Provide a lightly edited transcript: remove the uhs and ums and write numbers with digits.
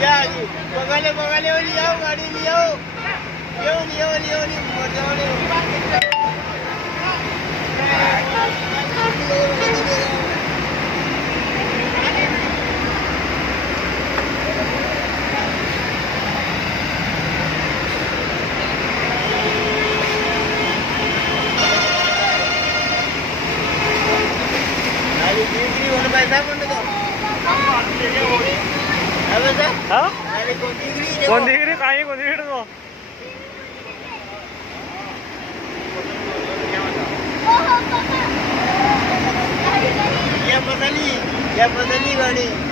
या आजी बघाले बघाले वाली आओ गाड़ी लियो लियो लियो लियो कोणती गिरी काही कोणती गिरी तो या बदली गाडी